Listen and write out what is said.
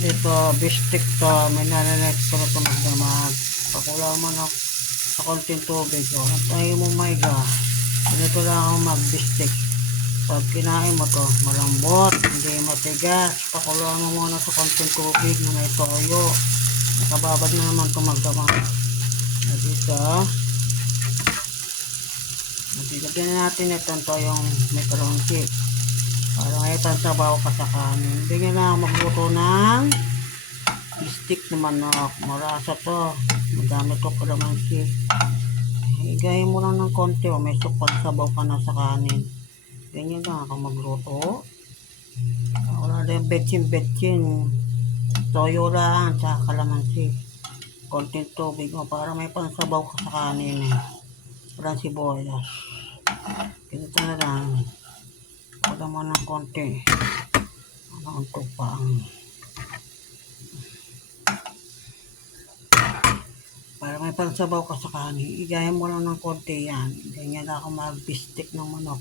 Ito, bistik to. May nananet ko na ito magdamag. Pakulang mo na sa konting tubig. O, tayo mo maiga. Ganito lang ako mag-bistik. Pag kinain mo to, malambot, hindi matigas. Pakulang mo muna sa konting tubig na may toyo. Nakababad na naman ito magdamag. At dito, lagyan natin ito yung may kalungkit. Para ngayon sabaw ka sa kanin. Ganyan na magluto ng stick na manok. Marasa to. Madami to kalamansi. Higayin mo lang ng konti o may sukot sabaw ka na sa kanin. Ganyan lang ako magluto. Wala rin betchin. Toyo lang sa kalamansi. Konting tubig mo para may pansabaw ka sa kanin. Walang sibuyas. Ganito na lang. Wala mo ng konti. Ang tupang. Para may pansabaw ka sa kanin, igayin mo lang ng konti yan. Ganyan ako mag-bistik ng manok.